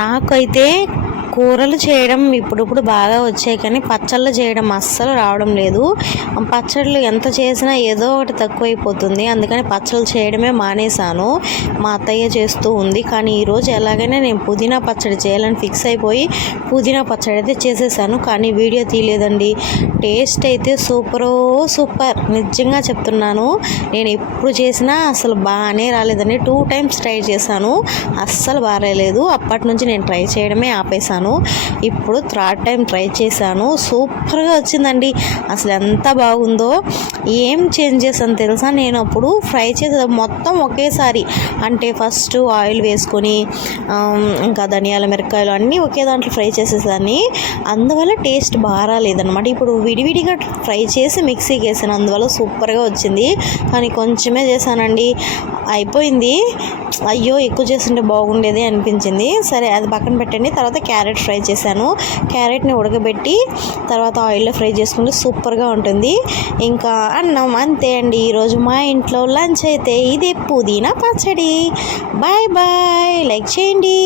నాకైతే కూరలు చేయడం ఇప్పుడిప్పుడు బాగా వచ్చాయి, కానీ పచ్చళ్ళు చేయడం అస్సలు రావడం లేదు. పచ్చళ్ళు ఎంత చేసినా ఏదో ఒకటి తక్కువైపోతుంది. అందుకని పచ్చళ్ళు చేయడమే మానేశాను. మా అత్తయ్య చేస్తూ ఉంది. కానీ ఈరోజు ఎలాగైనా నేను పుదీనా పచ్చడి చేయాలని ఫిక్స్ అయిపోయి పుదీనా పచ్చడి అయితే చేసేసాను. కానీ వీడియో తీయలేదండి. టేస్ట్ అయితే సూపర్, నిజంగా చెప్తున్నాను. నేను ఎప్పుడు చేసినా అసలు బాగానే రాలేదండి. 2 times ట్రై చేశాను, అస్సలు బాగాలేదు. అప్పటి నుంచి నేను ట్రై చేయడమే ఆపేశాను. ఇప్పుడు 3rd time ట్రై చేశాను. సూపర్గా వచ్చిందండి. అసలు ఎంత బాగుందో. ఏం చేంజ్ చేశాను తెలుసా, నేను అప్పుడు ఫ్రై చేసే మొత్తం ఒకేసారి, అంటే ఫస్ట్ ఆయిల్ వేసుకొని ఇంకా ధనియాల మిరపకాయలు అన్నీ ఒకే దాంట్లో ఫ్రై చేసేదాన్ని. అందువల్ల టేస్ట్ బాగా రాలేదన్నమాట. ఇప్పుడు విడివిడిగా ఫ్రై చేసి మిక్సీకి వేసాను, అందువల్ల సూపర్గా వచ్చింది. కానీ కొంచెమే చేశానండి, అయిపోయింది. అయ్యో ఎక్కువ చేస్తుంటే బాగుండేది అనిపించింది. సరే అది పక్కన పెట్టండి. తర్వాత క్యారెట్ ఫ్రై చేశాను. క్యారెట్ని ఉడకబెట్టి తర్వాత ఆయిల్లో ఫ్రై చేసుకుంటే సూపర్గా ఉంటుంది. ఇంకా అన్నం అంతే అండి. ఈరోజు మా ఇంట్లో లంచ్ అయితే ఇదే పుదీనా పచ్చడి. బాయ్ లైక్ చేయండి.